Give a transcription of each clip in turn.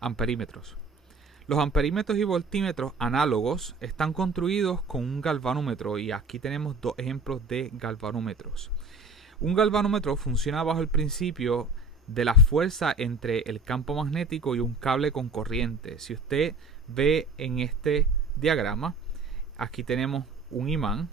amperímetros. Los amperímetros y voltímetros análogos están construidos con un galvanómetro, y aquí tenemos dos ejemplos de galvanómetros. Un galvanómetro funciona bajo el principio de la fuerza entre el campo magnético y un cable con corriente. Si usted ve en este diagrama, aquí tenemos un imán,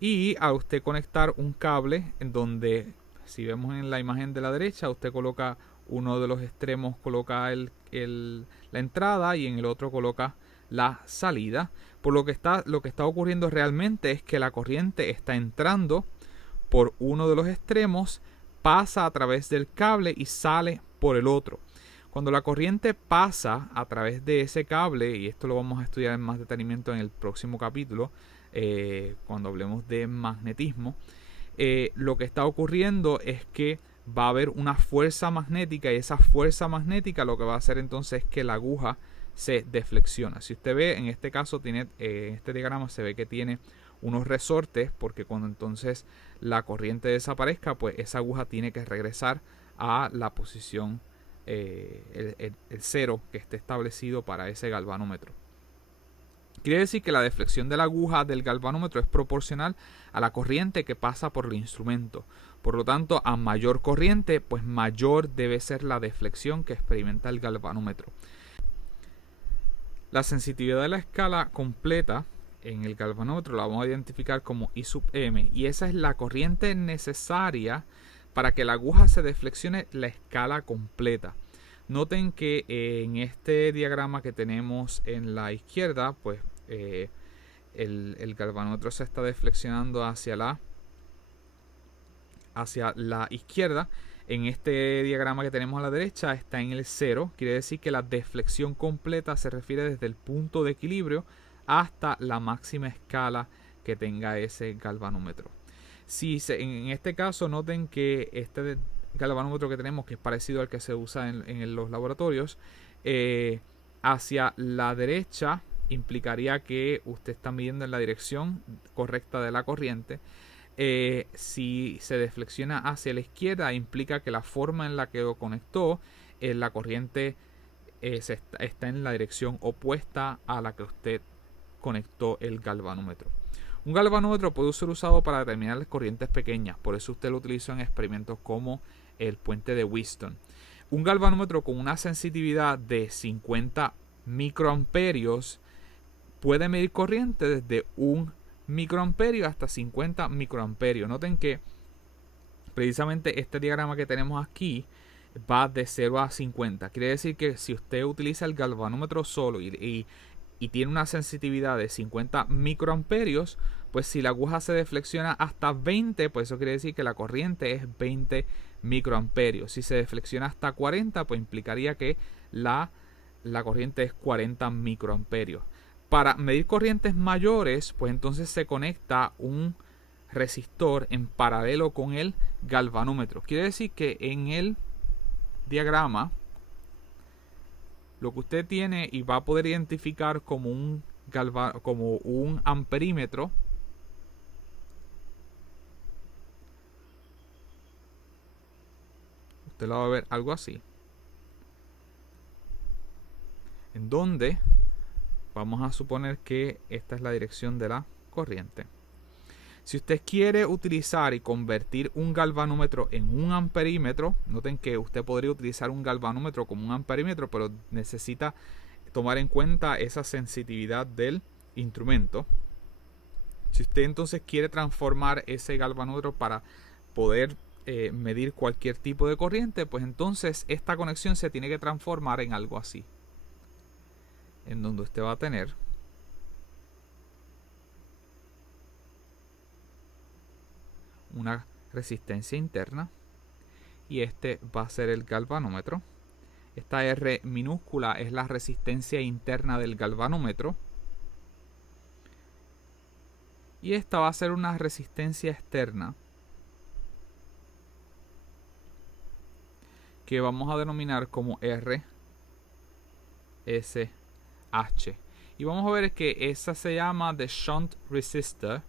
y a usted conectar un cable en donde, si vemos en la imagen de la derecha, usted coloca uno de los extremos, coloca la entrada, y en el otro coloca la salida. Por lo que está ocurriendo realmente es que la corriente está entrando por uno de los extremos, pasa a través del cable y sale por el otro. Cuando la corriente pasa a través de ese cable, y esto lo vamos a estudiar en más detenimiento en el próximo capítulo, cuando hablemos de magnetismo, lo que está ocurriendo es que va a haber una fuerza magnética, y esa fuerza magnética lo que va a hacer entonces es que la aguja se deflexiona. Si usted ve, en este caso en este diagrama se ve que tiene unos resortes, porque cuando entonces la corriente desaparezca, pues esa aguja tiene que regresar a la posición, el cero que esté establecido para ese galvanómetro. Quiere decir que la deflexión de la aguja del galvanómetro es proporcional a la corriente que pasa por el instrumento. Por lo tanto, a mayor corriente, pues mayor debe ser la deflexión que experimenta el galvanómetro. La sensitividad de la escala completa en el galvanómetro la vamos a identificar como I sub m, y esa es la corriente necesaria para que la aguja se deflexione la escala completa. Noten que en este diagrama que tenemos en la izquierda, pues el galvanómetro se está deflexionando hacia la izquierda. En este diagrama que tenemos a la derecha está en el 0. Quiere decir que la deflexión completa se refiere desde el punto de equilibrio hasta la máxima escala que tenga ese galvanómetro. En este caso, noten que este galvanómetro que tenemos, que es parecido al que se usa en los laboratorios, hacia la derecha implicaría que usted está midiendo en la dirección correcta de la corriente. Si se deflexiona hacia la izquierda, implica que la forma en la que lo conectó, la corriente está en la dirección opuesta a la que usted conectó el galvanómetro. Un galvanómetro puede ser usado para determinar las corrientes pequeñas, por eso usted lo utiliza en experimentos como el puente de Wheatstone. Un galvanómetro con una sensitividad de 50 microamperios puede medir corriente desde 1 microamperio hasta 50 microamperios. Noten que precisamente este diagrama que tenemos aquí va de 0 a 50. Quiere decir que si usted utiliza el galvanómetro solo y tiene una sensitividad de 50 microamperios, pues si la aguja se deflexiona hasta 20, pues eso quiere decir que la corriente es 20 microamperios. Si se deflexiona hasta 40, pues implicaría que la corriente es 40 microamperios. Para medir corrientes mayores, pues entonces se conecta un resistor en paralelo con el galvanómetro. Quiere decir que en el diagrama, lo que usted tiene y va a poder identificar como un amperímetro, usted lo va a ver algo así, en donde vamos a suponer que esta es la dirección de la corriente. Si usted quiere utilizar y convertir un galvanómetro en un amperímetro, noten que usted podría utilizar un galvanómetro como un amperímetro, pero necesita tomar en cuenta esa sensitividad del instrumento. Si usted entonces quiere transformar ese galvanómetro para poder medir cualquier tipo de corriente, pues entonces esta conexión se tiene que transformar en algo así, en donde usted va a tener una resistencia interna, y este va a ser el galvanómetro. Esta R minúscula es la resistencia interna del galvanómetro, y esta va a ser una resistencia externa que vamos a denominar como RSH. Y vamos a ver que esa se llama the shunt resistor,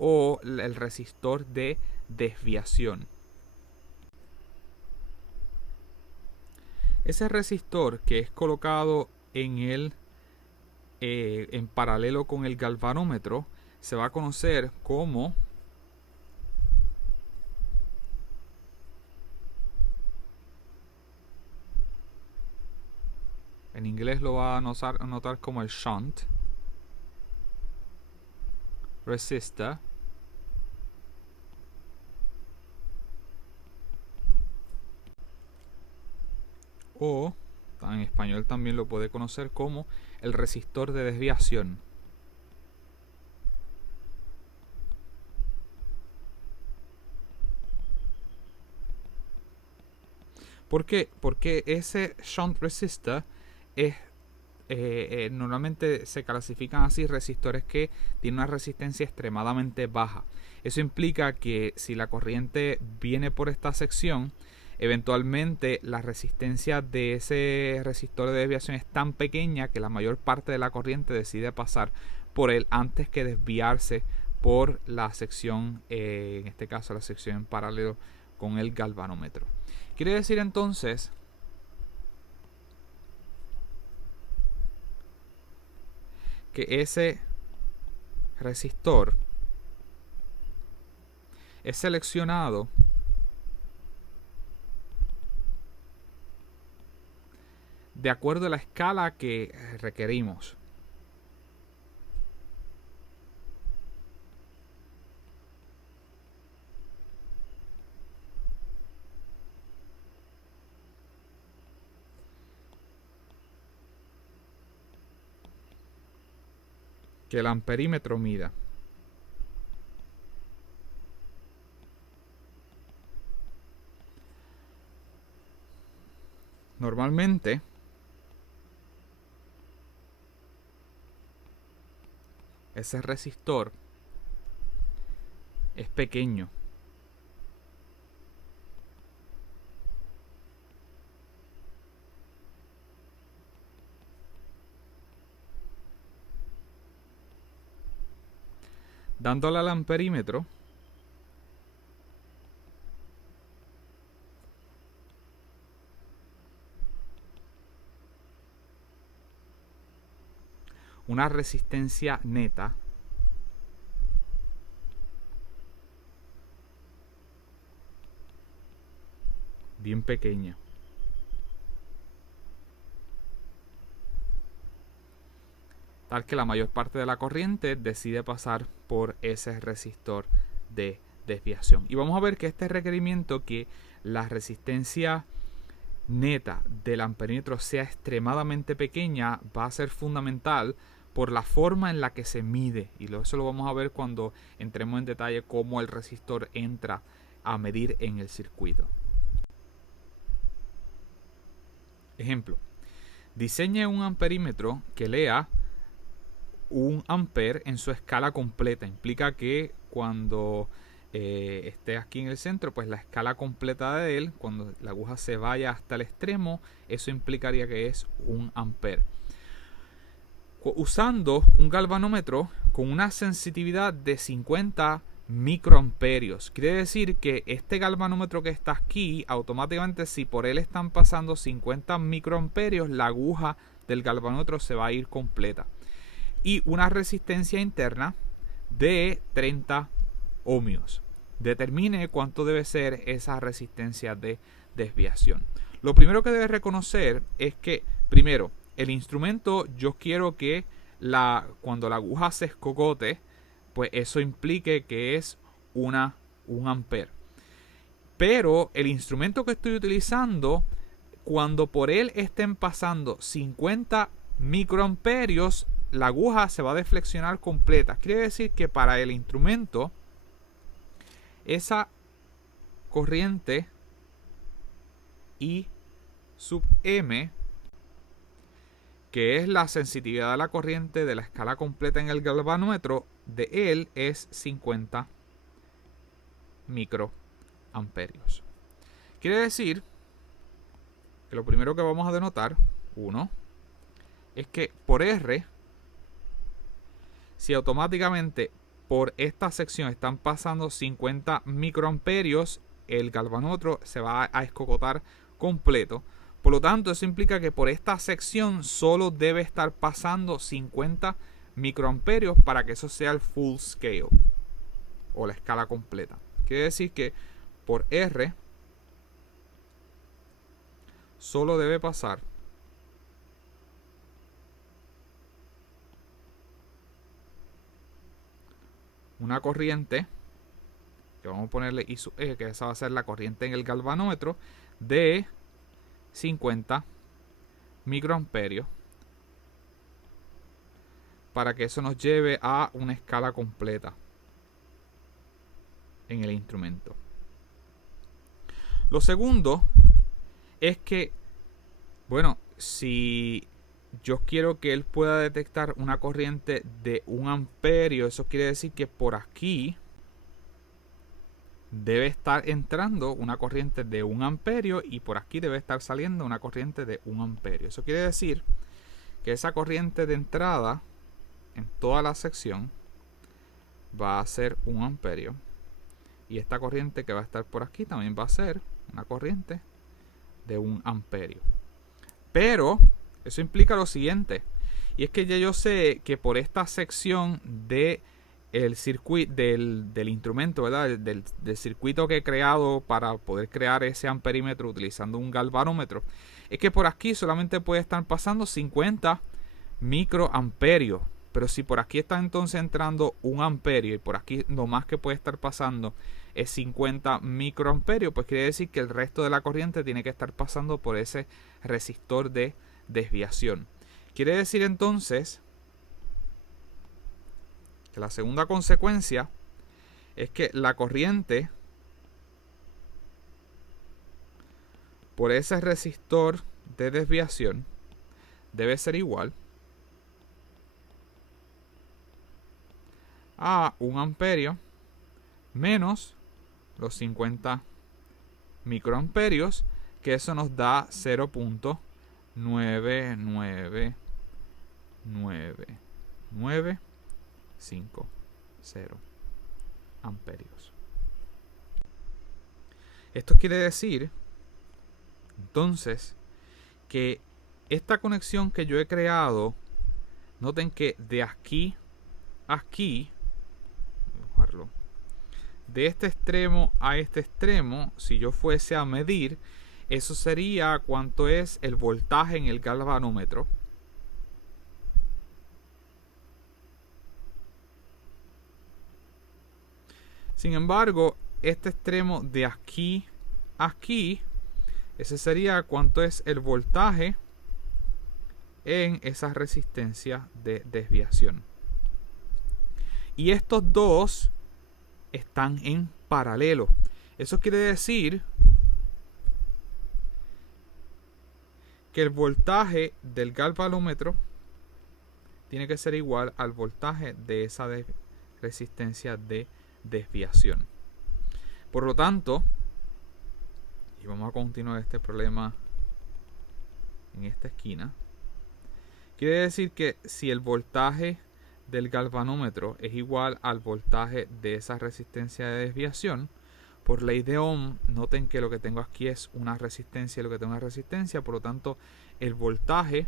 o el resistor de desviación. Ese resistor que es colocado en paralelo con el galvanómetro se va a conocer como en inglés lo va a notar como el shunt resistor, o en español también lo puede conocer como el resistor de desviación. ¿Por qué? Porque ese shunt resistor es normalmente se clasifican así resistores que tienen una resistencia extremadamente baja. Eso implica que si la corriente viene por esta sección, eventualmente la resistencia de ese resistor de desviación es tan pequeña que la mayor parte de la corriente decide pasar por él antes que desviarse por la sección, en este caso la sección en paralelo con el galvanómetro. Quiere decir entonces que ese resistor es seleccionado de acuerdo a la escala que requerimos. Que el amperímetro mida. Normalmente ese resistor es pequeño. Dándole al amperímetro una resistencia neta bien pequeña. Tal que la mayor parte de la corriente decide pasar por ese resistor de desviación. Y vamos a ver que este requerimiento, que la resistencia neta del amperímetro sea extremadamente pequeña, va a ser fundamental por la forma en la que se mide. Y eso lo vamos a ver cuando entremos en detalle cómo el resistor entra a medir en el circuito. Ejemplo, diseñe un amperímetro que lea 1 ampere en su escala completa. Implica que cuando esté aquí en el centro, pues la escala completa de él, cuando la aguja se vaya hasta el extremo, eso implicaría que es 1 ampere. Usando un galvanómetro con una sensitividad de 50 microamperios. Quiere decir que este galvanómetro que está aquí, automáticamente, si por él están pasando 50 microamperios, la aguja del galvanómetro se va a ir completa. Y una resistencia interna de 30 ohmios. Determine cuánto debe ser esa resistencia de desviación. Lo primero que debe reconocer es que, primero, el instrumento, yo quiero que cuando la aguja se escogote, pues eso implique que es 1 ampere. Pero el instrumento que estoy utilizando, cuando por él estén pasando 50 microamperios, la aguja se va a deflexionar completa. Quiere decir que para el instrumento, esa corriente I sub M, que es la sensitividad de la corriente de la escala completa en el galvanómetro, de él es 50 microamperios. Quiere decir que lo primero que vamos a denotar, 1, es que por R, si automáticamente por esta sección están pasando 50 microamperios, el galvanómetro se va a escogotar completo, Por lo tanto, eso implica que por esta sección solo debe estar pasando 50 microamperios para que eso sea el full scale o la escala completa. Quiere decir que por R solo debe pasar una corriente, que vamos a ponerle I sub E, que esa va a ser la corriente en el galvanómetro, de 50 microamperios para que eso nos lleve a una escala completa en el instrumento. Lo segundo es que, bueno, si yo quiero que él pueda detectar una corriente de 1 amperio, eso quiere decir que por aquí debe estar entrando una corriente de 1 amperio y por aquí debe estar saliendo una corriente de 1 amperio. Eso quiere decir que esa corriente de entrada en toda la sección va a ser 1 amperio y esta corriente que va a estar por aquí también va a ser una corriente de 1 amperio. Pero eso implica lo siguiente, y es que ya yo sé que por esta sección de el circuito del instrumento, ¿verdad? Del circuito que he creado para poder crear ese amperímetro utilizando un galvanómetro, es que por aquí solamente puede estar pasando 50 microamperios. Pero si por aquí está entonces entrando 1 amperio y por aquí lo más que puede estar pasando es 50 microamperios, pues quiere decir que el resto de la corriente tiene que estar pasando por ese resistor de desviación. Quiere decir entonces que la segunda consecuencia es que la corriente por ese resistor de desviación debe ser igual a 1 amperio menos los 50 microamperios, que eso nos da 0.99950 amperios. Esto quiere decir entonces que esta conexión que yo he creado, noten que de aquí a aquí, de este extremo a este extremo, si yo fuese a medir, eso sería cuánto es el voltaje en el galvanómetro. Sin embargo, este extremo de aquí a aquí, ese sería cuánto es el voltaje en esa resistencia de desviación. Y estos dos están en paralelo. Eso quiere decir que el voltaje del galvanómetro tiene que ser igual al voltaje de esa resistencia de desviación. Por lo tanto, y vamos a continuar este problema en esta esquina, quiere decir que si el voltaje del galvanómetro es igual al voltaje de esa resistencia de desviación, por ley de Ohm, noten que lo que tengo aquí es una resistencia y lo que tengo es una resistencia, por lo tanto el voltaje,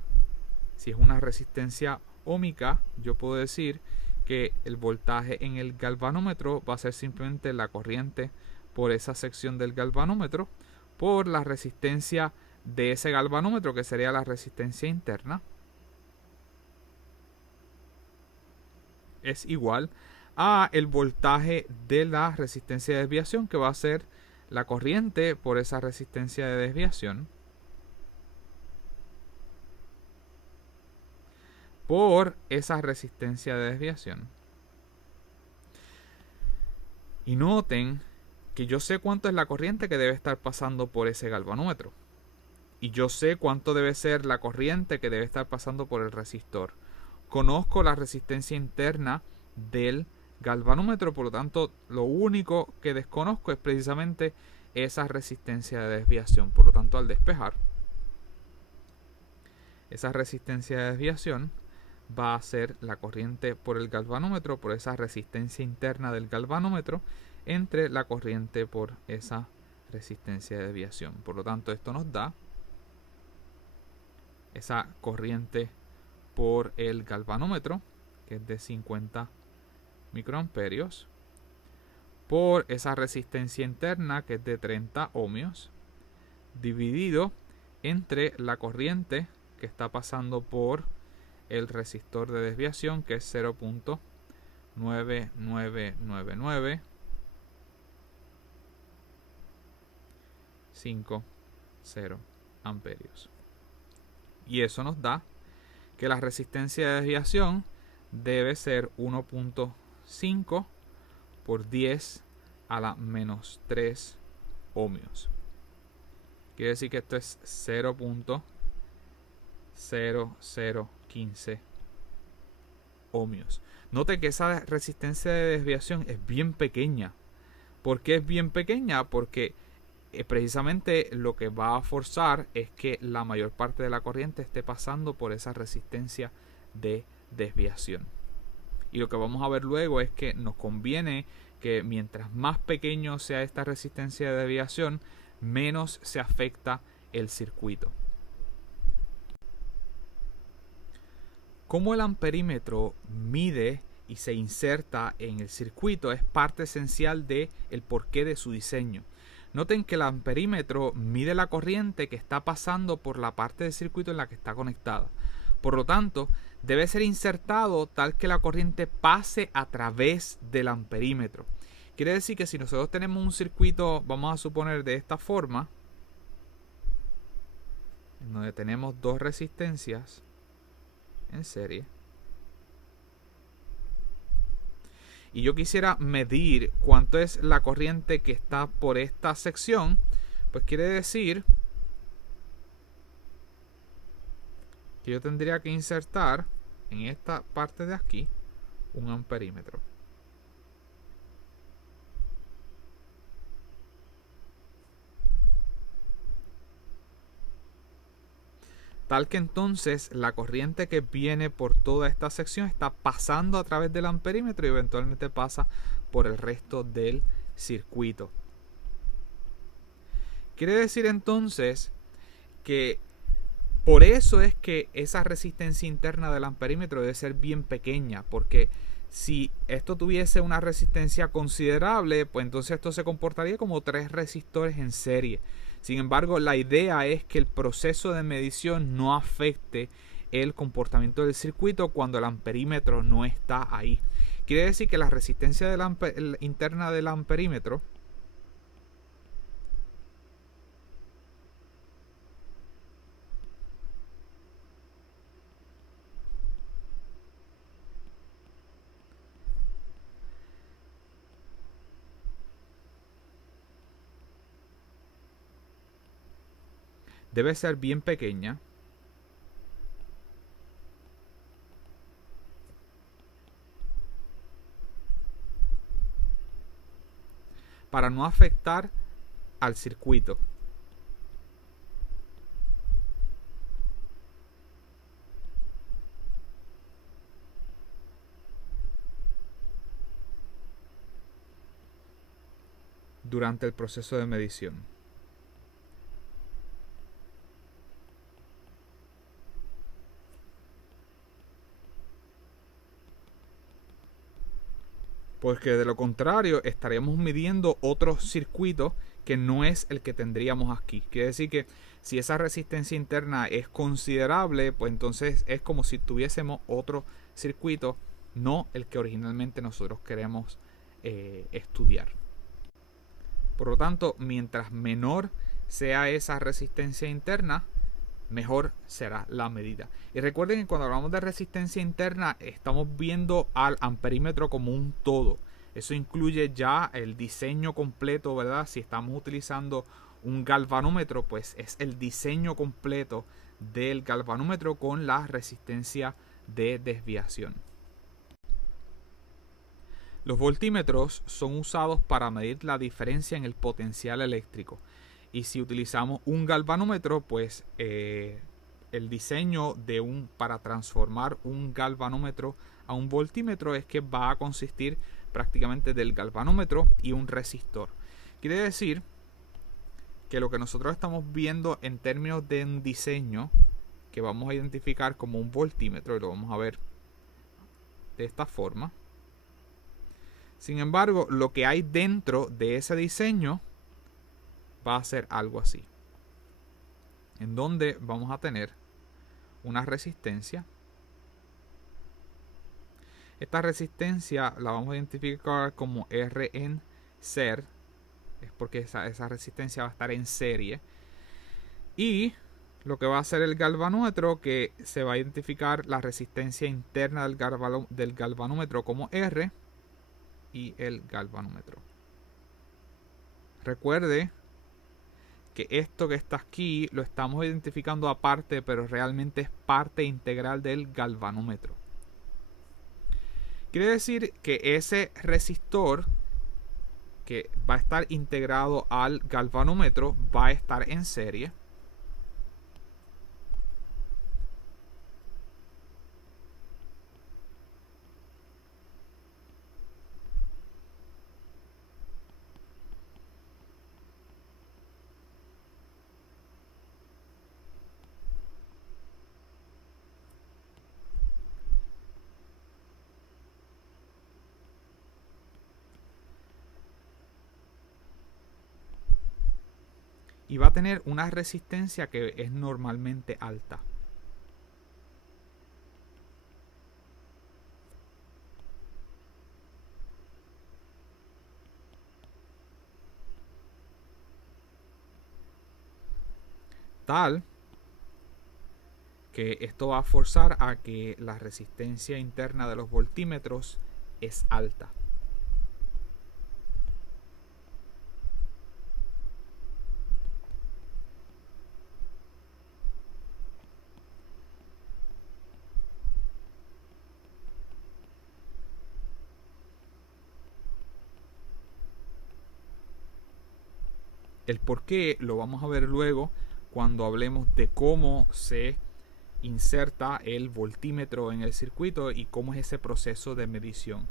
si es una resistencia óhmica, yo puedo decir que el voltaje en el galvanómetro va a ser simplemente la corriente por esa sección del galvanómetro por la resistencia de ese galvanómetro, que sería la resistencia interna, es igual a el voltaje de la resistencia de desviación, que va a ser la corriente por esa resistencia de desviación por esa resistencia de desviación. Y noten que yo sé cuánto es la corriente que debe estar pasando por ese galvanómetro. Y yo sé cuánto debe ser la corriente que debe estar pasando por el resistor. Conozco la resistencia interna del galvanómetro, por lo tanto, lo único que desconozco es precisamente esa resistencia de desviación. Por lo tanto, al despejar, esa resistencia de desviación va a ser la corriente por el galvanómetro, por esa resistencia interna del galvanómetro, entre la corriente por esa resistencia de desviación. Por lo tanto, esto nos da esa corriente por el galvanómetro, que es de 50 microamperios, por esa resistencia interna, que es de 30 ohmios, dividido entre la corriente que está pasando por el resistor de desviación, que es 0.999950 amperios. Y eso nos da que la resistencia de desviación debe ser 1.5 por 10 a la menos 3 ohmios. Quiere decir que esto es 0.0015 ohmios. Note que esa resistencia de desviación es bien pequeña. ¿Por qué es bien pequeña? Porque precisamente lo que va a forzar es que la mayor parte de la corriente esté pasando por esa resistencia de desviación. Y lo que vamos a ver luego es que nos conviene que mientras más pequeño sea esta resistencia de desviación, menos se afecta el circuito. Cómo el amperímetro mide y se inserta en el circuito es parte esencial del porqué de su diseño. Noten que el amperímetro mide la corriente que está pasando por la parte del circuito en la que está conectada. Por lo tanto, debe ser insertado tal que la corriente pase a través del amperímetro. Quiere decir que si nosotros tenemos un circuito, vamos a suponer de esta forma, donde tenemos dos resistencias en serie, y yo quisiera medir cuánto es la corriente que está por esta sección, pues quiere decir que yo tendría que insertar en esta parte de aquí un amperímetro. Tal que entonces la corriente que viene por toda esta sección está pasando a través del amperímetro y eventualmente pasa por el resto del circuito. Quiere decir entonces que por eso es que esa resistencia interna del amperímetro debe ser bien pequeña, porque si esto tuviese una resistencia considerable, pues entonces esto se comportaría como 3 resistores en serie. Sin embargo, la idea es que el proceso de medición no afecte el comportamiento del circuito cuando el amperímetro no está ahí. Quiere decir que la resistencia interna del amperímetro debe ser bien pequeña para no afectar al circuito. Durante el proceso de medición. Porque de lo contrario estaríamos midiendo otro circuito que no es el que tendríamos aquí. Quiere decir que si esa resistencia interna es considerable, pues entonces es como si tuviésemos otro circuito, no el que originalmente nosotros queremos estudiar. Por lo tanto, mientras menor sea esa resistencia interna, mejor será la medida. Y recuerden que cuando hablamos de resistencia interna estamos viendo al amperímetro como un todo. Eso incluye ya el diseño completo, ¿verdad? Si estamos utilizando un galvanómetro, pues es el diseño completo del galvanómetro con la resistencia de desviación. Los voltímetros son usados para medir la diferencia en el potencial eléctrico. Y si utilizamos un galvanómetro, pues el diseño para transformar un galvanómetro a un voltímetro es que va a consistir prácticamente del galvanómetro y un resistor. Quiere decir que lo que nosotros estamos viendo en términos de un diseño que vamos a identificar como un voltímetro y lo vamos a ver de esta forma. Sin embargo, lo que hay dentro de ese diseño va a ser algo así, en donde vamos a tener una resistencia. Esta resistencia la vamos a identificar como R en ser, es porque esa resistencia va a estar en serie. Y lo que va a hacer el galvanómetro, que se va a identificar la resistencia interna del galvanómetro como R y el galvanómetro. Recuerde que esto que está aquí lo estamos identificando aparte, pero realmente es parte integral del galvanómetro. Quiere decir que ese resistor que va a estar integrado al galvanómetro va a estar en serie. Y va a tener una resistencia que es normalmente alta. Tal que esto va a forzar a que la resistencia interna de los voltímetros es alta. El por qué lo vamos a ver luego cuando hablemos de cómo se inserta el voltímetro en el circuito y cómo es ese proceso de medición.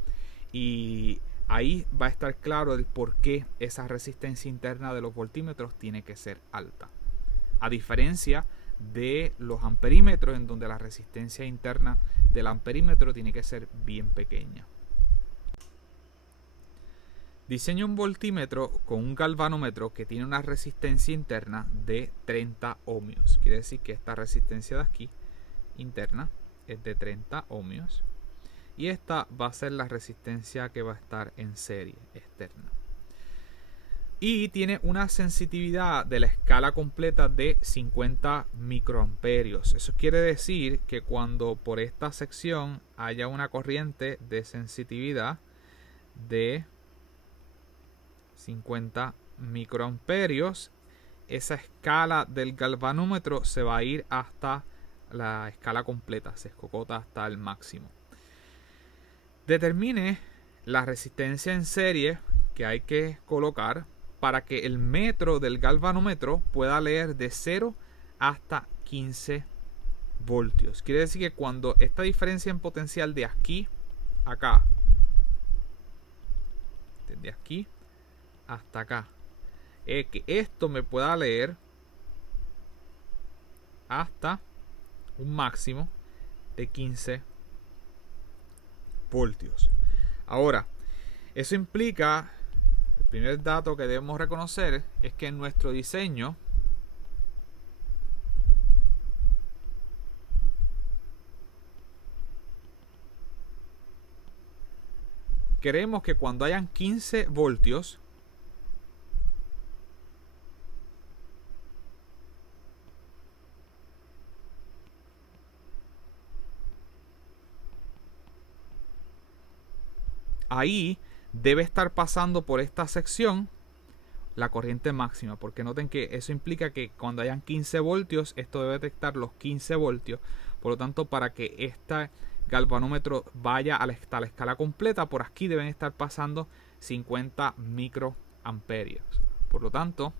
Y ahí va a estar claro el por qué esa resistencia interna de los voltímetros tiene que ser alta. A diferencia de los amperímetros, en donde la resistencia interna del amperímetro tiene que ser bien pequeña. Diseño un voltímetro con un galvanómetro que tiene una resistencia interna de 30 ohmios. Quiere decir que esta resistencia de aquí interna es de 30 ohmios. Y esta va a ser la resistencia que va a estar en serie externa. Y tiene una sensitividad de la escala completa de 50 microamperios. Eso quiere decir que cuando por esta sección haya una corriente de sensitividad de 50 microamperios, esa escala del galvanómetro se va a ir hasta la escala completa, se escocota hasta el máximo. Determine la resistencia en serie que hay que colocar para que el metro del galvanómetro pueda leer de 0 hasta 15 voltios. Quiere decir que cuando esta diferencia en potencial de aquí a acá, de aquí hasta acá, que esto me pueda leer hasta un máximo de 15 voltios. Ahora, eso implica, el primer dato que debemos reconocer es que en nuestro diseño queremos que cuando hayan 15 voltios ahí debe estar pasando por esta sección la corriente máxima, porque noten que eso implica que cuando hayan 15 voltios esto debe detectar los 15 voltios. Por lo tanto, para que este galvanómetro vaya a la escala completa, por aquí deben estar pasando 50 microamperios. Por lo tanto,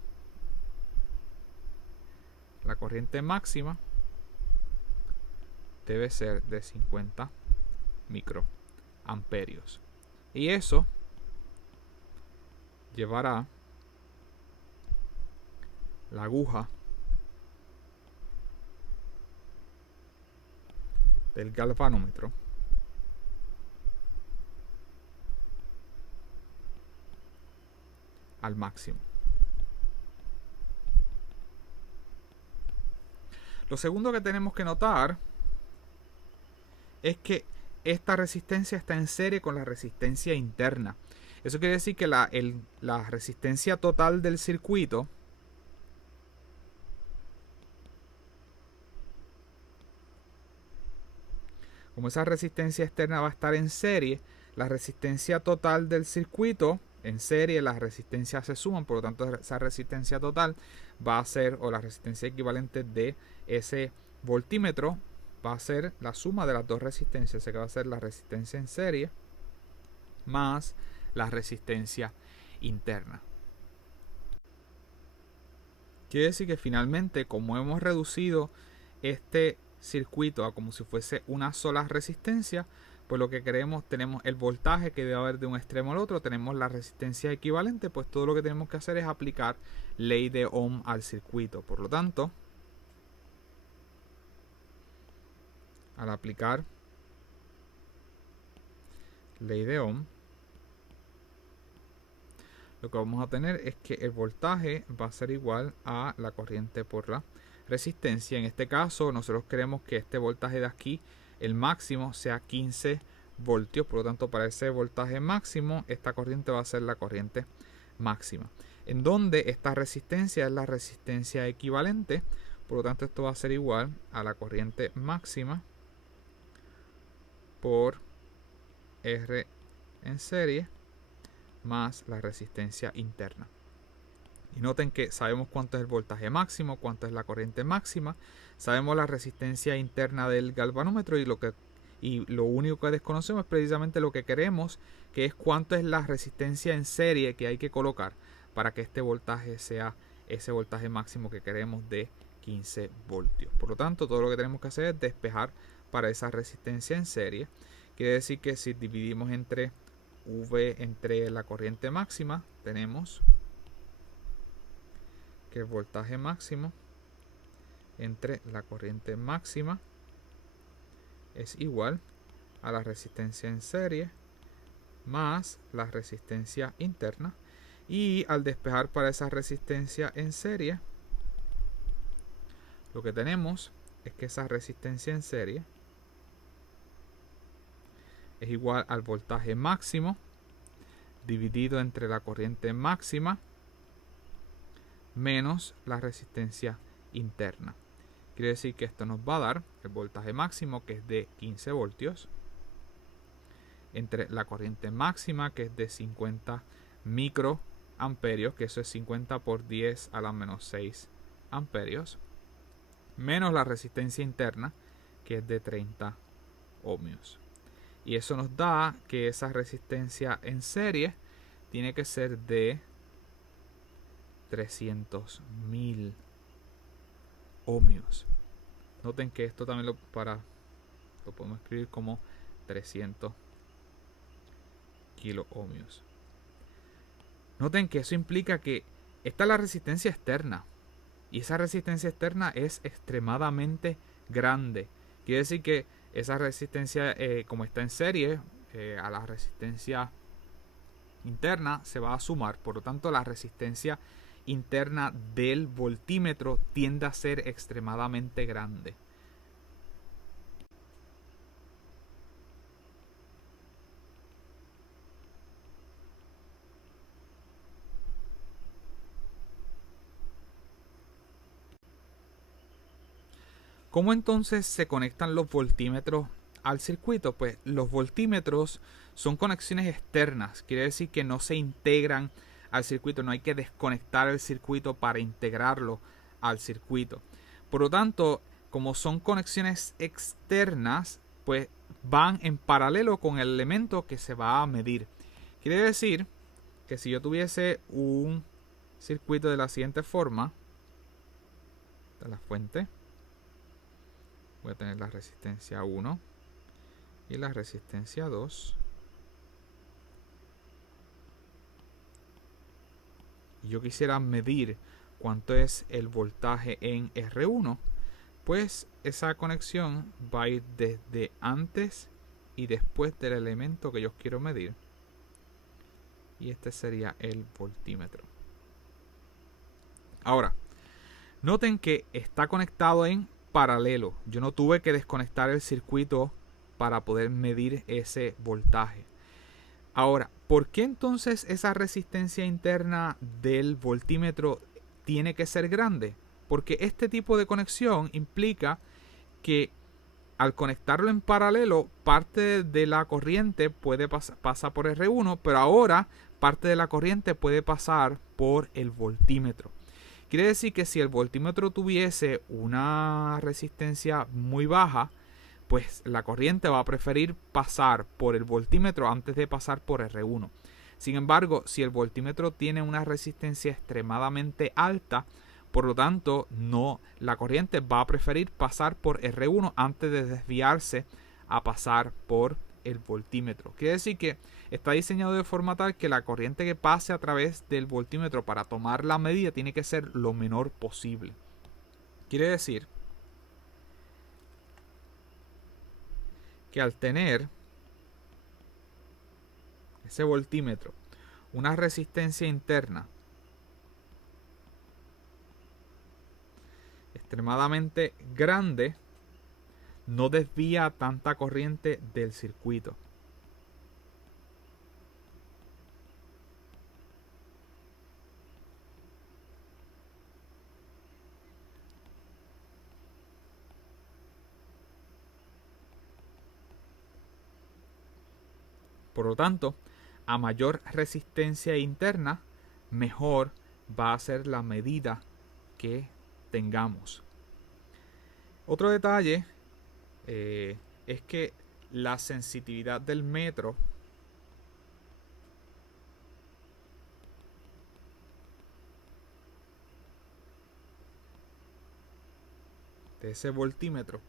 la corriente máxima debe ser de 50 microamperios. Y eso llevará la aguja del galvanómetro al máximo. Lo segundo que tenemos que notar es que esta resistencia está en serie con la resistencia interna. Eso quiere decir que la resistencia total del circuito como esa resistencia externa va a estar en serie, la resistencia total del circuito en serie, las resistencias se suman, por lo tanto esa resistencia total va a ser, o la resistencia equivalente de ese voltímetro, va a ser la suma de las dos resistencias, o sea que va a ser la resistencia en serie más la resistencia interna. Quiere decir que finalmente, como hemos reducido este circuito a como si fuese una sola resistencia, pues lo que queremos, tenemos el voltaje que debe haber de un extremo al otro, tenemos la resistencia equivalente, pues todo lo que tenemos que hacer es aplicar ley de Ohm al circuito. Por lo tanto, al aplicar ley de Ohm, lo que vamos a tener es que el voltaje va a ser igual a la corriente por la resistencia. En este caso, nosotros queremos que este voltaje de aquí, el máximo, sea 15 voltios. Por lo tanto, para ese voltaje máximo, esta corriente va a ser la corriente máxima. En donde esta resistencia es la resistencia equivalente. Por lo tanto, esto va a ser igual a la corriente máxima por R en serie más la resistencia interna. Y noten que sabemos cuánto es el voltaje máximo, cuánto es la corriente máxima, sabemos la resistencia interna del galvanómetro y lo único que desconocemos es precisamente lo que queremos, que es cuánto es la resistencia en serie que hay que colocar para que este voltaje sea ese voltaje máximo que queremos de 15 voltios. Por lo tanto, todo lo que tenemos que hacer es despejar para esa resistencia en serie. Quiere decir que si dividimos entre V entre la corriente máxima, tenemos que el voltaje máximo entre la corriente máxima es igual a la resistencia en serie más la resistencia interna. Y al despejar para esa resistencia en serie, lo que tenemos es que esa resistencia en serie es igual al voltaje máximo dividido entre la corriente máxima menos la resistencia interna. Quiere decir que esto nos va a dar el voltaje máximo, que es de 15 voltios, entre la corriente máxima, que es de 50 microamperios, que eso es 50 por 10 a la menos 6 amperios, menos la resistencia interna, que es de 30 ohmios. Y eso nos da que esa resistencia en serie tiene que ser de 300.000 ohmios. Noten que esto también lo podemos escribir como 300 kiloohmios. Noten que eso implica que esta es la resistencia externa. Y esa resistencia externa es extremadamente grande. Quiere decir que esa resistencia, como está en serie, a la resistencia interna se va a sumar. Por lo tanto, la resistencia interna del voltímetro tiende a ser extremadamente grande. ¿Cómo entonces se conectan los voltímetros al circuito? Pues los voltímetros son conexiones externas, quiere decir que no se integran al circuito, no hay que desconectar el circuito para integrarlo al circuito. Por lo tanto, como son conexiones externas, pues van en paralelo con el elemento que se va a medir. Quiere decir que si yo tuviese un circuito de la siguiente forma, de la fuente, voy a tener la resistencia 1 y la resistencia 2. Y yo quisiera medir cuánto es el voltaje en R1, pues esa conexión va a ir desde antes y después del elemento que yo quiero medir. Y este sería el voltímetro. Ahora, noten que está conectado en paralelo. Yo no tuve que desconectar el circuito para poder medir ese voltaje. Ahora, ¿por qué entonces esa resistencia interna del voltímetro tiene que ser grande? Porque este tipo de conexión implica que al conectarlo en paralelo, parte de la corriente puede pasar por R1, pero ahora parte de la corriente puede pasar por el voltímetro. Quiere decir que si el voltímetro tuviese una resistencia muy baja, pues la corriente va a preferir pasar por el voltímetro antes de pasar por R1. Sin embargo, si el voltímetro tiene una resistencia extremadamente alta, por lo tanto, la corriente va a preferir pasar por R1 antes de desviarse a pasar por el voltímetro. Quiere decir que está diseñado de forma tal que la corriente que pase a través del voltímetro para tomar la medida tiene que ser lo menor posible. Quiere decir que al tener ese voltímetro una resistencia interna extremadamente grande, no desvía tanta corriente del circuito. Por lo tanto, a mayor resistencia interna, mejor va a ser la medida que tengamos. Otro detalle es que la sensitividad del metro de ese voltímetro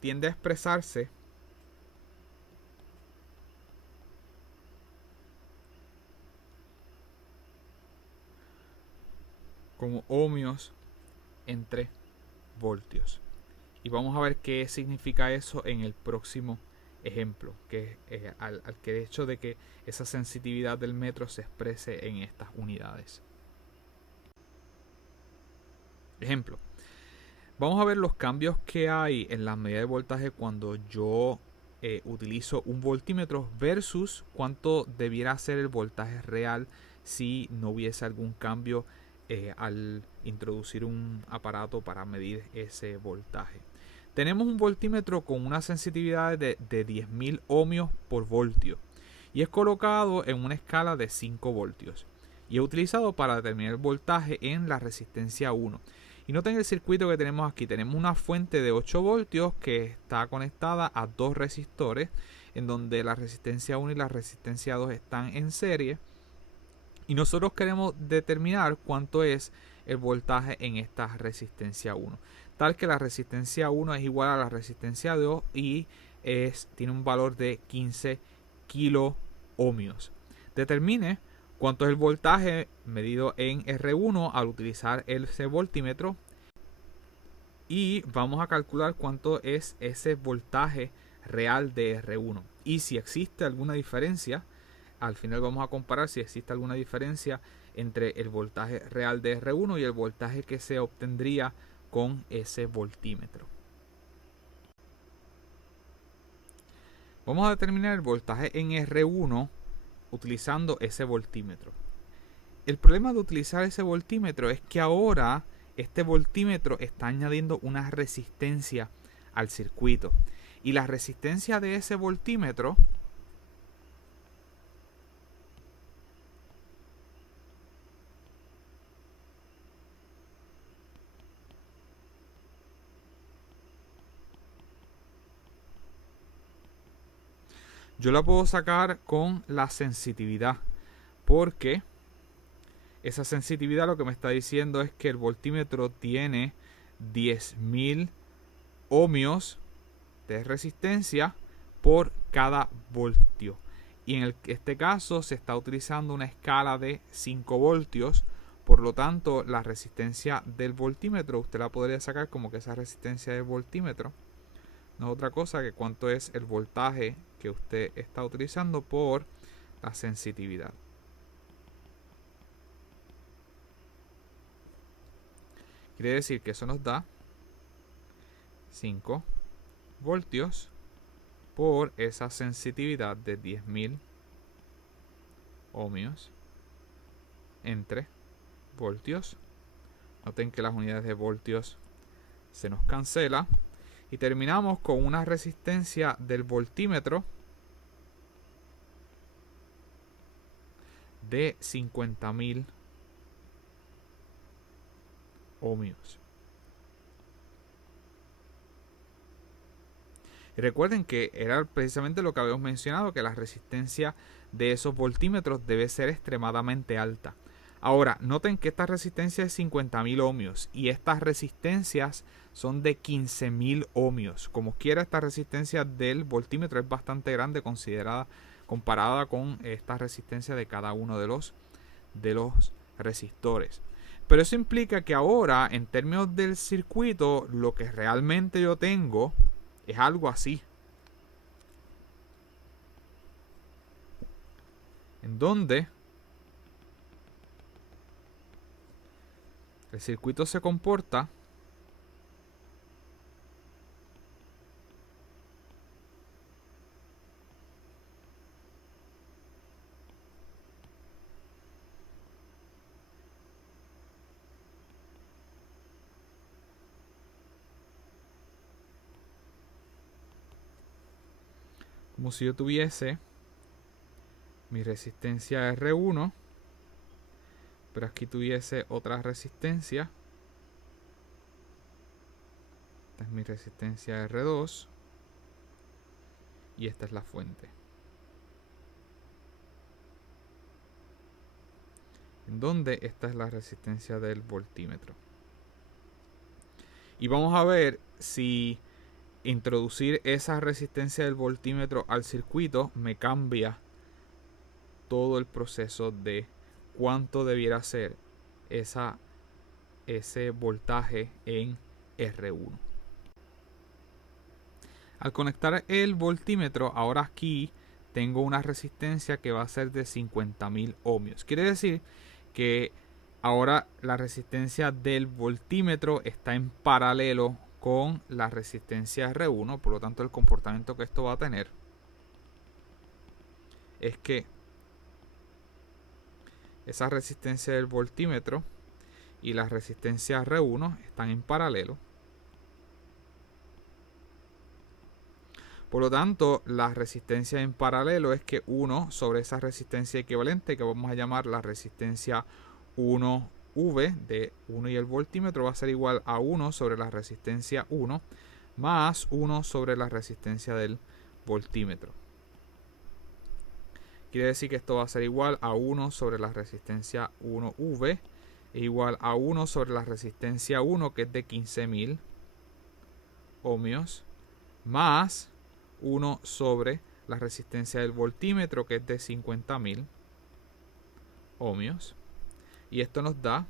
tiende a expresarse como ohmios entre voltios. Y vamos a ver qué significa eso en el próximo ejemplo, que al que hecho de que esa sensitividad del metro se exprese en estas unidades. Ejemplo. Vamos a ver los cambios que hay en la medida de voltaje cuando yo utilizo un voltímetro versus cuánto debiera ser el voltaje real si no hubiese algún cambio al introducir un aparato para medir ese voltaje. Tenemos un voltímetro con una sensitividad de 10.000 ohmios por voltio y es colocado en una escala de 5 voltios y es utilizado para determinar el voltaje en la resistencia 1. Y noten el circuito que tenemos aquí. Tenemos una fuente de 8 voltios que está conectada a dos resistores, en donde la resistencia 1 y la resistencia 2 están en serie. Y nosotros queremos determinar cuánto es el voltaje en esta resistencia 1. Tal que la resistencia 1 es igual a la resistencia 2 y tiene un valor de 15 kilo ohmios. Determine cuánto es el voltaje medido en R1 al utilizar ese voltímetro. Y vamos a calcular cuánto es ese voltaje real de R1. Y si existe alguna diferencia, al final vamos a comparar si existe alguna diferencia entre el voltaje real de R1 y el voltaje que se obtendría con ese voltímetro. Vamos a determinar el voltaje en R1 utilizando ese voltímetro. El problema de utilizar ese voltímetro es que ahora este voltímetro está añadiendo una resistencia al circuito. Y la resistencia de ese voltímetro yo la puedo sacar con la sensitividad, porque esa sensitividad lo que me está diciendo es que el voltímetro tiene 10.000 ohmios de resistencia por cada voltio. Y en este caso se está utilizando una escala de 5 voltios Por lo tanto, la resistencia del voltímetro, usted la podría sacar como que esa resistencia del voltímetro no es otra cosa que cuánto es el voltaje que usted está utilizando por la sensitividad. Quiere decir que eso nos da 5 voltios por esa sensitividad de 10.000 ohmios entre voltios. Noten que las unidades de voltios se nos cancela. Y terminamos con una resistencia del voltímetro de 50.000 ohmios. Y recuerden que era precisamente lo que habíamos mencionado, que la resistencia de esos voltímetros debe ser extremadamente alta. Ahora, noten que esta resistencia es 50.000 ohmios y estas resistencias son de 15.000 ohmios. Como quiera, esta resistencia del voltímetro es bastante grande comparada con esta resistencia de cada uno de los resistores. Pero eso implica que ahora, en términos del circuito, lo que realmente yo tengo es algo así. En donde el circuito se comporta como si yo tuviese mi resistencia R1, pero aquí tuviese otra resistencia. Esta es mi resistencia R2 y esta es la fuente. En donde esta es la resistencia del voltímetro. Y vamos a ver si introducir esa resistencia del voltímetro al circuito me cambia todo el proceso de cuánto debiera ser ese voltaje en R1. Al conectar el voltímetro, ahora aquí tengo una resistencia que va a ser de 50.000 ohmios. Quiere decir que ahora la resistencia del voltímetro está en paralelo con la resistencia R1. Por lo tanto, el comportamiento que esto va a tener es que esa resistencia del voltímetro y la resistencia R1 están en paralelo. Por lo tanto, la resistencia en paralelo es que 1 sobre esa resistencia equivalente, que vamos a llamar la resistencia 1V de 1 y el voltímetro, va a ser igual a 1 sobre la resistencia 1 más 1 sobre la resistencia del voltímetro. Quiere decir que esto va a ser igual a 1 sobre la resistencia 1V e igual a 1 sobre la resistencia 1, que es de 15.000 ohmios, más 1 sobre la resistencia del voltímetro, que es de 50.000 ohmios. Y esto nos da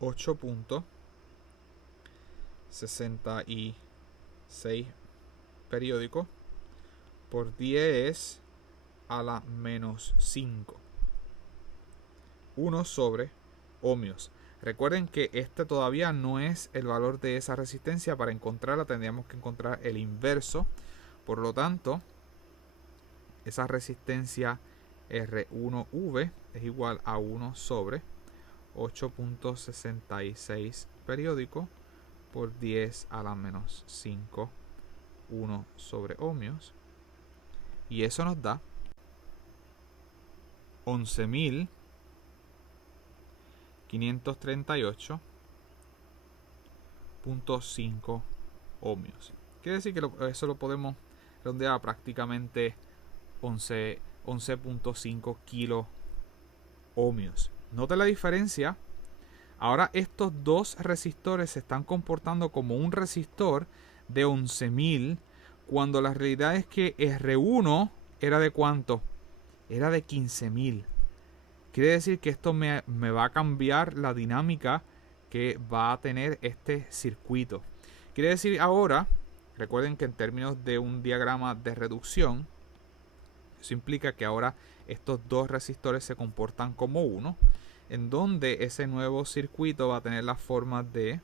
8.66 periódico por 10 a la menos 5. 1 sobre ohmios. Recuerden que este todavía no es el valor de esa resistencia. Para encontrarla tendríamos que encontrar el inverso. Por lo tanto, esa resistencia R1V es igual a 1 sobre 8.66 periódico por 10 a la menos 5, 1 sobre ohmios. Y eso nos da 11.538.5 ohmios. Quiere decir que eso lo podemos redondear a prácticamente 11.5 kilo ohmios. Note la diferencia. Ahora estos dos resistores se están comportando como un resistor de 11.000, cuando la realidad es que R1 era de ¿cuánto? Era de 15.000. Quiere decir que esto me va a cambiar la dinámica que va a tener este circuito. Quiere decir ahora, recuerden que en términos de un diagrama de reducción, eso implica que ahora estos dos resistores se comportan como uno, en donde ese nuevo circuito va a tener la forma de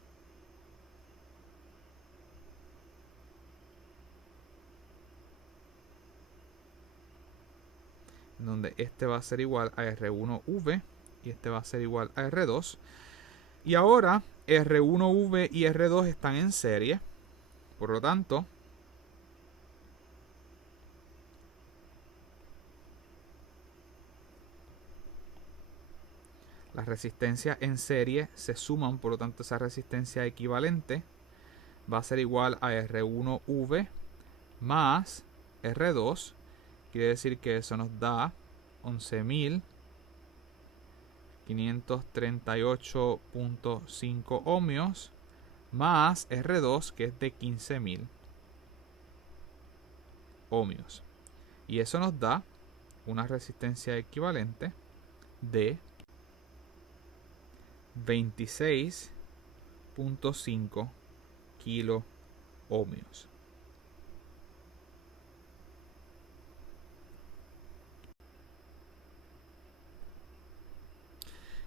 donde este va a ser igual a R1V y este va a ser igual a R2. Y ahora R1V y R2 están en serie. Por lo tanto, las resistencias en serie se suman, por lo tanto esa resistencia equivalente va a ser igual a R1V más R2. Quiere decir que eso nos da 11.538.5 ohmios más R2, que es de 15.000 ohmios. Y eso nos da una resistencia equivalente de 26.5 kilo ohmios.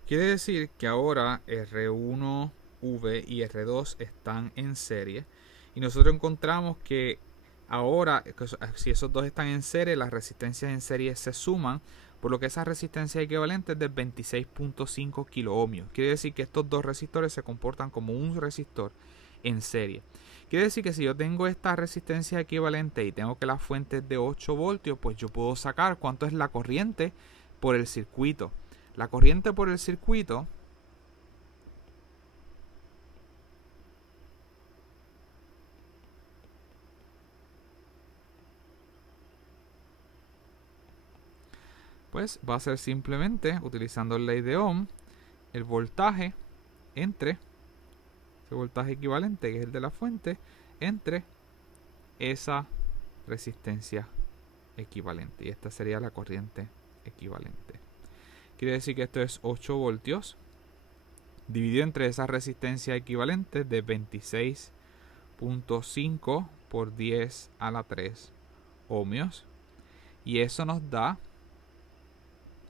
Quiere decir que ahora R1V y R2 están en serie. Y nosotros encontramos que ahora, si esos dos están en serie, las resistencias en serie se suman, por lo que esa resistencia equivalente es de 26.5 kilo ohmios. Quiere decir que estos dos resistores se comportan como un resistor en serie. Quiere decir que si yo tengo esta resistencia equivalente y tengo que la fuente es de 8 voltios, pues yo puedo sacar cuánto es la corriente por el circuito. La corriente por el circuito pues va a ser simplemente, utilizando la ley de Ohm, el voltaje entre ese voltaje equivalente, que es el de la fuente, entre esa resistencia equivalente. Y esta sería la corriente equivalente. Quiere decir que esto es 8 voltios dividido entre esa resistencia equivalente de 26.5 por 10 a la 3 ohmios. Y eso nos da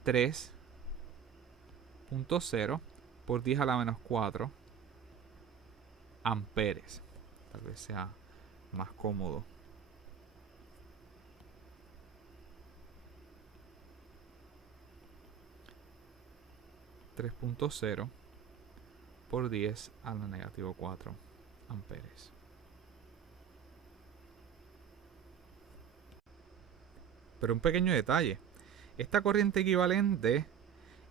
3.0 por 10 a la menos 4 amperes. Tal vez sea más cómodo. .0 por 10 a la negativo 4 amperes. Pero un pequeño detalle. Esta corriente equivalente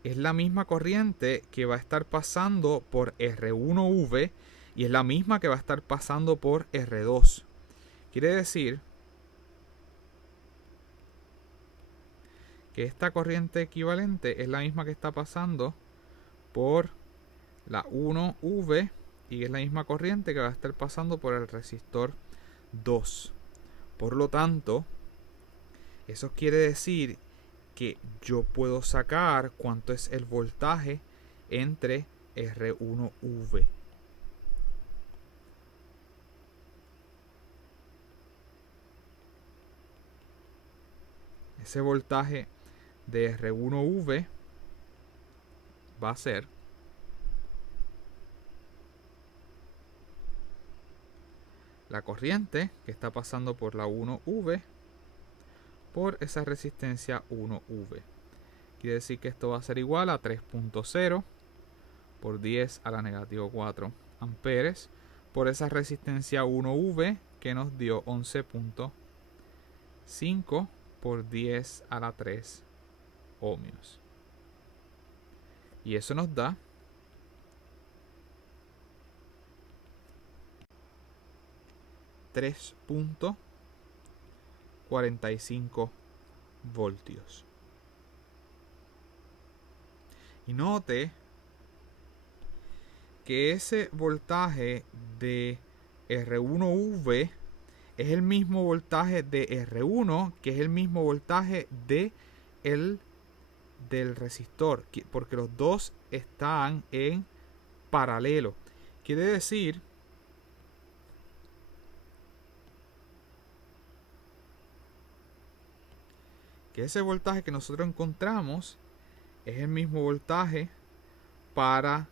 es la misma corriente que va a estar pasando por R1V y es la misma que va a estar pasando por R2. Quiere decir que esta corriente equivalente es la misma que está pasando por la 1V y es la misma corriente que va a estar pasando por el resistor 2. Por lo tanto, eso quiere decir que yo puedo sacar cuánto es el voltaje entre R1V. Ese voltaje de R1V va a ser la corriente que está pasando por la 1V por esa resistencia 1V. Quiere decir que esto va a ser igual a 3.0 por 10 a la negativo 4 amperes por esa resistencia 1V que nos dio 11.5 por 10 a la 3 ohmios. Y eso nos da 3.45 voltios. Y note que ese voltaje de R1V es el mismo voltaje de R1, que es el mismo voltaje del resistor, porque los dos están en paralelo. Quiere decir que ese voltaje que nosotros encontramos es el mismo voltaje para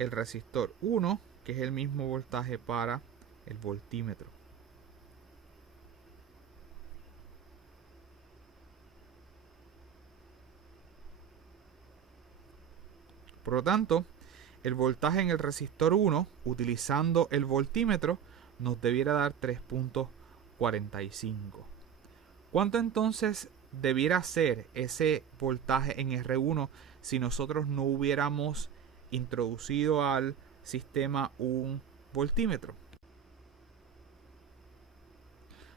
el resistor 1, que es el mismo voltaje para el voltímetro. Por lo tanto, el voltaje en el resistor 1, utilizando el voltímetro, nos debiera dar 3.45. ¿Cuánto entonces debiera ser ese voltaje en R1 si nosotros no hubiéramos introducido al sistema un voltímetro?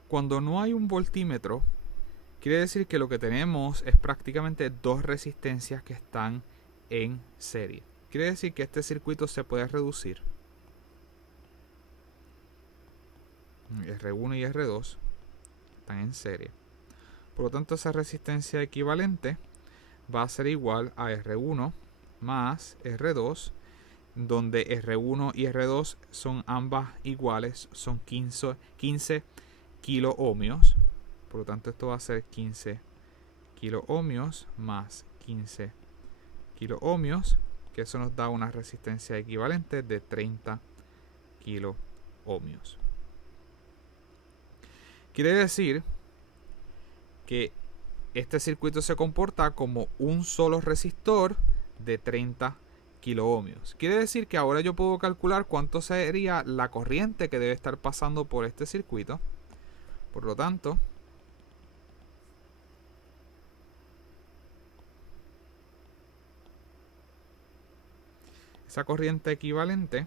Cuando no hay un voltímetro, quiere decir que lo que tenemos es prácticamente dos resistencias que están en serie. Quiere decir que este circuito se puede reducir. R1 y R2 están en serie. Por lo tanto, esa resistencia equivalente va a ser igual a R1 más R2, donde R1 y R2 son ambas iguales, son 15 kilo ohmios. Por lo tanto, esto va a ser 15 kilo ohmios más 15 kilo ohmios, que eso nos da una resistencia equivalente de 30 kilo ohmios. Quiere decir que este circuito se comporta como un solo resistor de 30 kilo ohmios. Quiere decir que ahora yo puedo calcular cuánto sería la corriente que debe estar pasando por este circuito. Por lo tanto, esa corriente equivalente,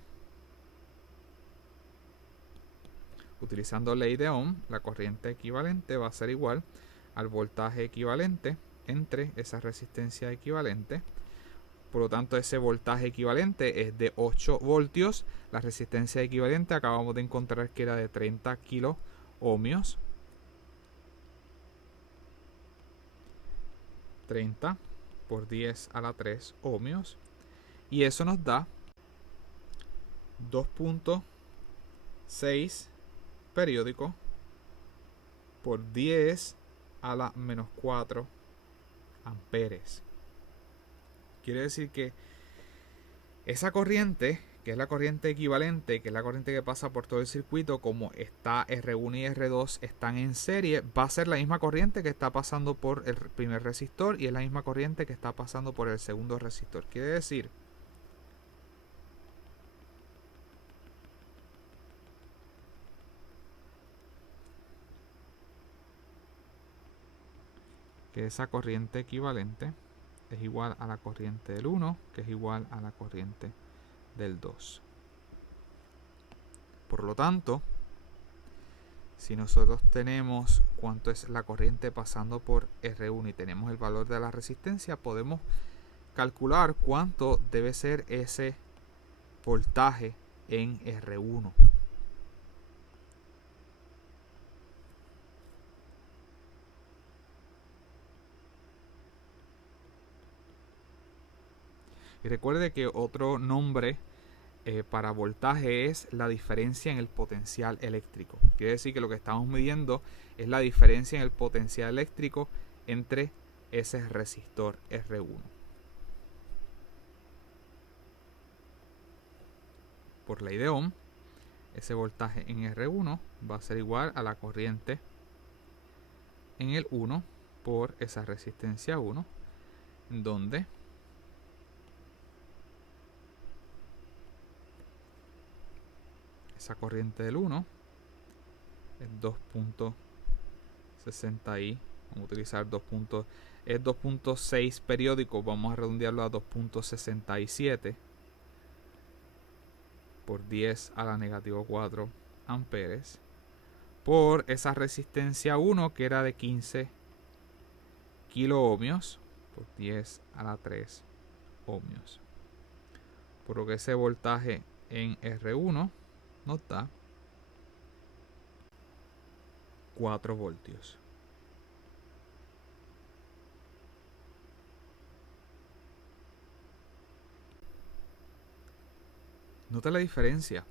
utilizando ley de Ohm, la corriente equivalente va a ser igual al voltaje equivalente entre esa resistencia equivalente. Por lo tanto, ese voltaje equivalente es de 8 voltios. La resistencia equivalente acabamos de encontrar que era de 30 kilo ohmios. 30 por 10 a la 3 ohmios. Y eso nos da 2.6 periódico por 10 a la menos 4 amperes. Quiere decir que esa corriente, que es la corriente equivalente, que es la corriente que pasa por todo el circuito, como está R1 y R2 están en serie, va a ser la misma corriente que está pasando por el primer resistor y es la misma corriente que está pasando por el segundo resistor. Quiere decir que esa corriente equivalente es igual a la corriente del 1, que es igual a la corriente del 2. Por lo tanto, si nosotros tenemos cuánto es la corriente pasando por R1 y tenemos el valor de la resistencia, podemos calcular cuánto debe ser ese voltaje en R1. Y recuerde que otro nombre para voltaje es la diferencia en el potencial eléctrico. Quiere decir que lo que estamos midiendo es la diferencia en el potencial eléctrico entre ese resistor R1. Por ley de Ohm, ese voltaje en R1 va a ser igual a la corriente en el 1 por esa resistencia 1, donde esa corriente del 1 es 2.60 vamos a utilizar 2.6 periódico, vamos a redondearlo a 2.67 por 10 a la negativo 4 amperes por esa resistencia 1 que era de 15 kilo ohmios por 10 a la 3 ohmios. Por lo que ese voltaje en R1 nos da 4 voltios. Nota la diferencia.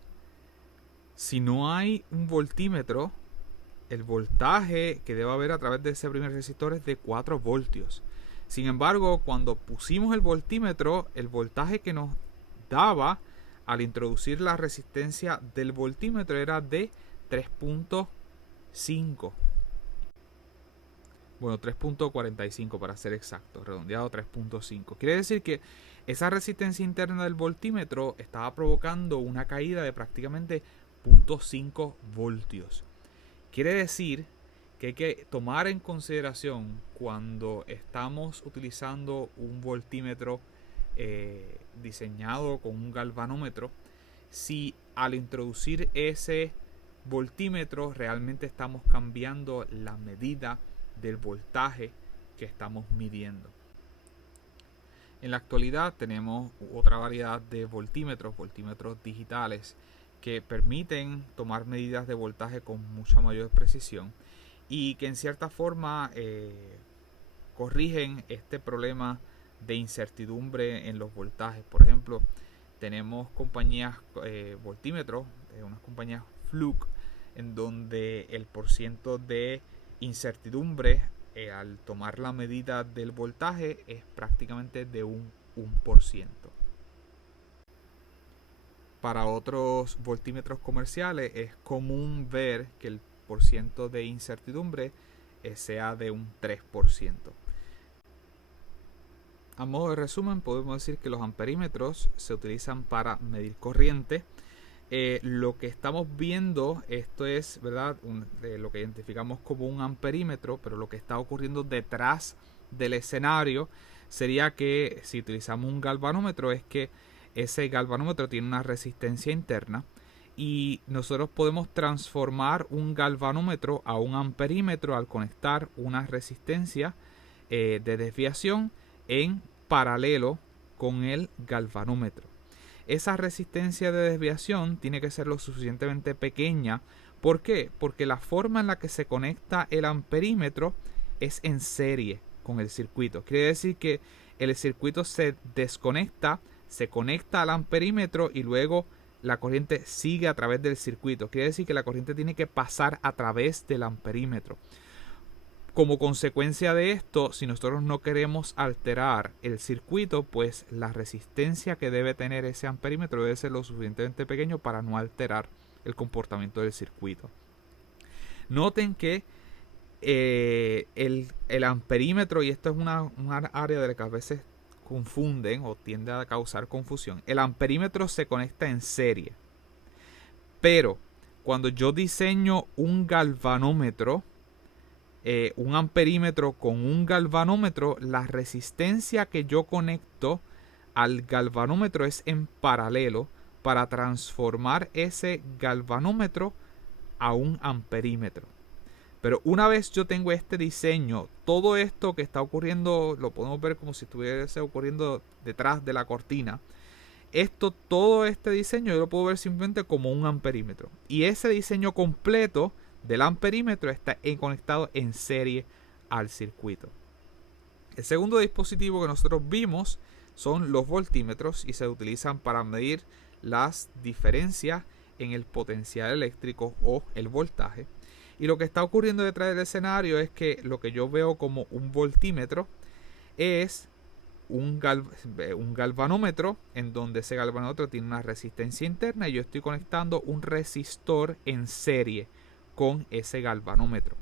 Si no hay un voltímetro, el voltaje que debe haber a través de ese primer resistor es de 4 voltios. Sin embargo, cuando pusimos el voltímetro, el voltaje que nos daba al introducir la resistencia del voltímetro era de 3.5. Bueno, 3.45 para ser exacto, redondeado 3.5. Quiere decir que esa resistencia interna del voltímetro estaba provocando una caída de prácticamente 0.5 voltios. Quiere decir que hay que tomar en consideración cuando estamos utilizando un voltímetro diseñado con un galvanómetro, si al introducir ese voltímetro realmente estamos cambiando la medida del voltaje que estamos midiendo. En la actualidad tenemos otra variedad de voltímetros digitales que permiten tomar medidas de voltaje con mucha mayor precisión y que en cierta forma corrigen este problema de incertidumbre en los voltajes. Por ejemplo, tenemos compañías voltímetros, unas compañías Fluke, en donde el porciento de incertidumbre al tomar la medida del voltaje es prácticamente de un 1%. Para otros voltímetros comerciales es común ver que el porciento de incertidumbre sea de un 3%. A modo de resumen, podemos decir que los amperímetros se utilizan para medir corriente. Lo que estamos viendo, esto es, ¿verdad?, lo que identificamos como un amperímetro, pero lo que está ocurriendo detrás del escenario sería que si utilizamos un galvanómetro es que ese galvanómetro tiene una resistencia interna y nosotros podemos transformar un galvanómetro a un amperímetro al conectar una resistencia de desviación en paralelo con el galvanómetro. Esa resistencia de desviación tiene que ser lo suficientemente pequeña. ¿Por qué? Porque la forma en la que se conecta el amperímetro es en serie con el circuito. Quiere decir que el circuito se desconecta, se conecta al amperímetro y luego la corriente sigue a través del circuito. Quiere decir que la corriente tiene que pasar a través del amperímetro. Como consecuencia de esto, si nosotros no queremos alterar el circuito, pues la resistencia que debe tener ese amperímetro debe ser lo suficientemente pequeño para no alterar el comportamiento del circuito. Noten que el amperímetro, y esto es una área de la que a veces confunden o tiende a causar confusión, el amperímetro se conecta en serie. Pero cuando yo diseño un galvanómetro, un amperímetro con un galvanómetro, la resistencia que yo conecto al galvanómetro es en paralelo para transformar ese galvanómetro a un amperímetro. Pero una vez yo tengo este diseño, todo esto que está ocurriendo lo podemos ver como si estuviese ocurriendo detrás de la cortina. Todo este diseño yo lo puedo ver simplemente como un amperímetro. Y ese diseño completo del amperímetro está conectado en serie al circuito. El segundo dispositivo que nosotros vimos son los voltímetros y se utilizan para medir las diferencias en el potencial eléctrico o el voltaje. Y lo que está ocurriendo detrás del escenario es que lo que yo veo como un voltímetro es un galvanómetro, en donde ese galvanómetro tiene una resistencia interna y yo estoy conectando un resistor en serie con ese galvanómetro.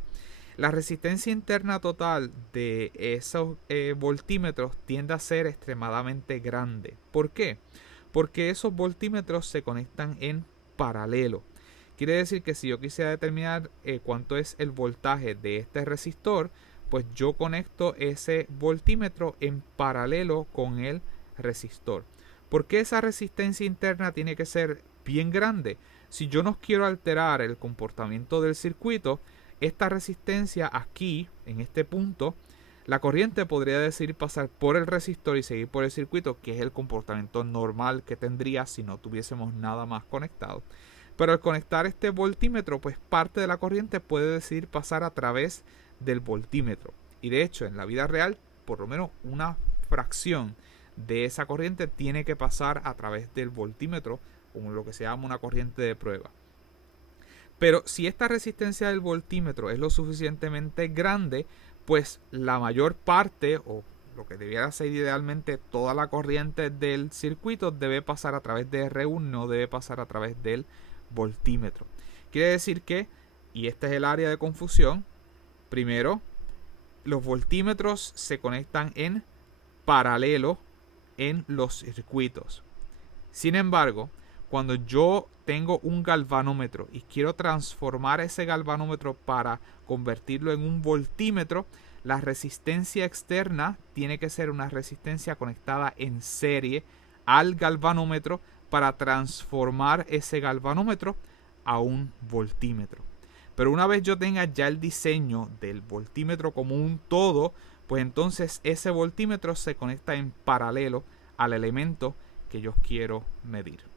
La resistencia interna total de esos voltímetros tiende a ser extremadamente grande. ¿Por qué? Porque esos voltímetros se conectan en paralelo. Quiere decir que si yo quisiera determinar cuánto es el voltaje de este resistor, pues yo conecto ese voltímetro en paralelo con el resistor. ¿Por qué esa resistencia interna tiene que ser bien grande? Si yo no quiero alterar el comportamiento del circuito, esta resistencia aquí, en este punto, la corriente podría decidir pasar por el resistor y seguir por el circuito, que es el comportamiento normal que tendría si no tuviésemos nada más conectado. Pero al conectar este voltímetro, pues parte de la corriente puede decidir pasar a través del voltímetro. Y de hecho, en la vida real, por lo menos una fracción de esa corriente tiene que pasar a través del voltímetro, como lo que se llama una corriente de prueba. Pero si esta resistencia del voltímetro es lo suficientemente grande, pues la mayor parte, o lo que debiera ser idealmente toda la corriente del circuito, debe pasar a través de R1, no debe pasar a través del voltímetro. Quiere decir que, y este es el área de confusión, primero, los voltímetros se conectan en paralelo en los circuitos. Sin embargo, cuando yo tengo un galvanómetro y quiero transformar ese galvanómetro para convertirlo en un voltímetro, la resistencia externa tiene que ser una resistencia conectada en serie al galvanómetro para transformar ese galvanómetro a un voltímetro. Pero una vez yo tenga ya el diseño del voltímetro como un todo, pues entonces ese voltímetro se conecta en paralelo al elemento que yo quiero medir.